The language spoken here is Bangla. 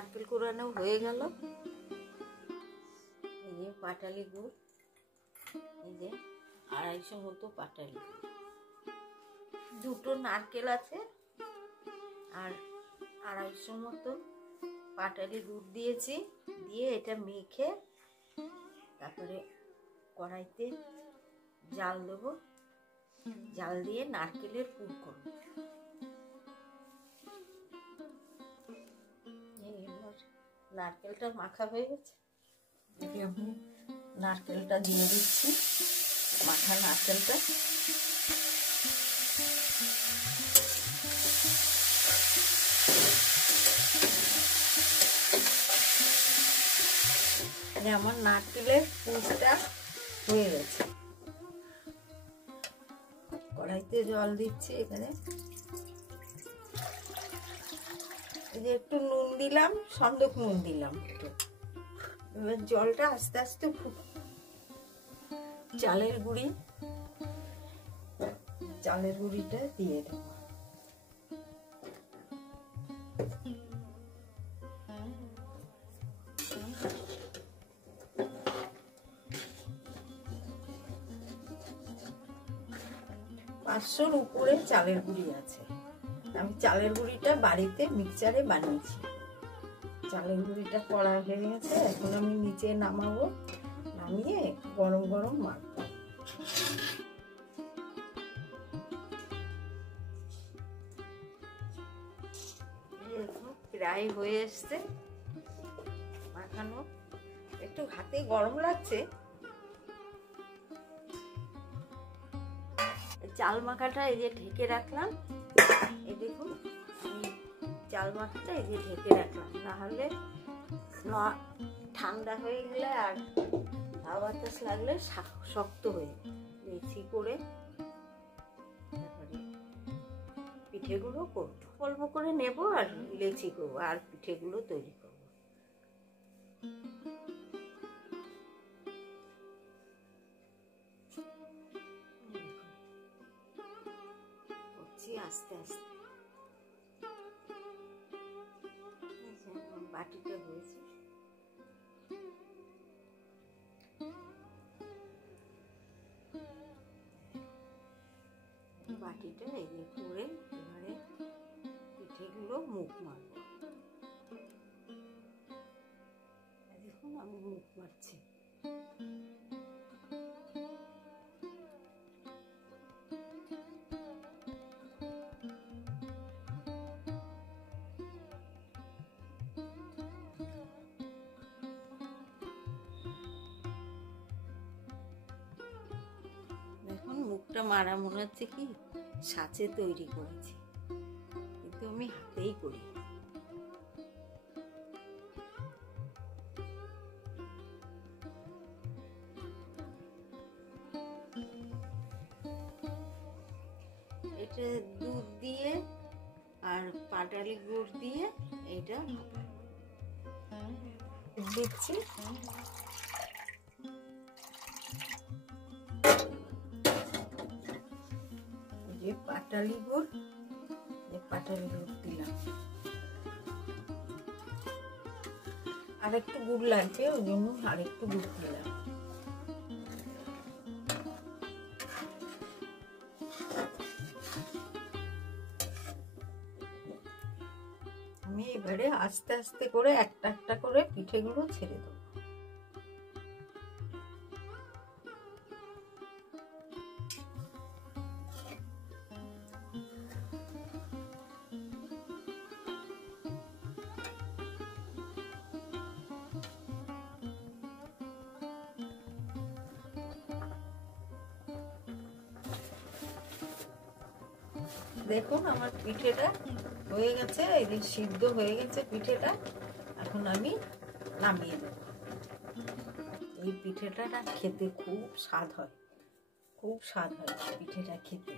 নারকেল কোরানো হয়ে গেল। এই যে পাটালি গুড়, এই যে 250 মতো পাটালি গুড়, 2টো নারকেল আছে আর 250 মতো পাটালি গুড় দিয়েছি। দিয়ে এটা মেখে তারপরে কড়াইতে জাল দেবো, জাল দিয়ে নারকেলের পুর করব। নারকেলটা মাখা হয়ে গেছে, আমি নারকেলটা দিয়ে দিচ্ছি, মাখা নারকেলটা। আমার নারকেলের পুরটা হয়ে গেছে। কড়াইতে জল দিচ্ছি, এখানে এই যে একটু নুন দিলাম, সন্দক নুন দিলাম একটু। এবার জলটা আস্তে আস্তে ফুটে, চালের গুঁড়িটা দিয়ে দেবো। পাঁচশোর উপরে চালের গুঁড়ি আছে। আমি চালের গুঁড়িটা বাড়িতে মিক্সচারে বানিয়েছি। চালের গুঁড়িটা কড়া হয়ে গেছে, এখন আমি নিচে নামাবো, নামিয়ে গরম গরম মাখবো। প্রায় হয়ে এসছে মাখানো, একটু হাতে গরম লাগছে। চাল মাখাটা এই যে ঢেকে রাখলাম, এই দেখুন আমি চাল মাখাটা এই যে ঢেকে রাখলাম, না হলে ঠান্ডা হয়ে গেলে আর হাওয়া বাতাস লাগলে শক্ত হয়ে লেচি করে তারপরে পিঠেগুলো করবো। অল্প করে নেব আর লেচি করবো আর পিঠেগুলো তৈরি করবো। আস্তে আস্তে বাটিটা হয়েছে, বাটিটা এই যে করে এবারে পিঠেগুলো মুখ মারবো। দেখুন আমি মুখ মারছি। মুখটা মারা মনে হচ্ছে কি সাঁচে তৈরি করেছি, কিন্তু আমি হাতেই করি। এটা দুধ দিয়ে আর পাটালি গুড় দিয়ে এটা দিচ্ছি। পাটালি গুড় দিলাম, আর একটু গুড় লাগছে, ওই জন্য আর একটু গুড় দিলাম। আমি এবারে আস্তে আস্তে করে একটা একটা করে পিঠেগুলো ছেড়ে দেবো। দেখুন আমার পিঠেটা হয়ে গেছে, এই যে সিদ্ধ হয়ে গেছে পিঠেটা। এখন আমি নামিয়ে দেব। এই পিঠেটা খেতে খুব স্বাদ হয়, পিঠেটা খেতে।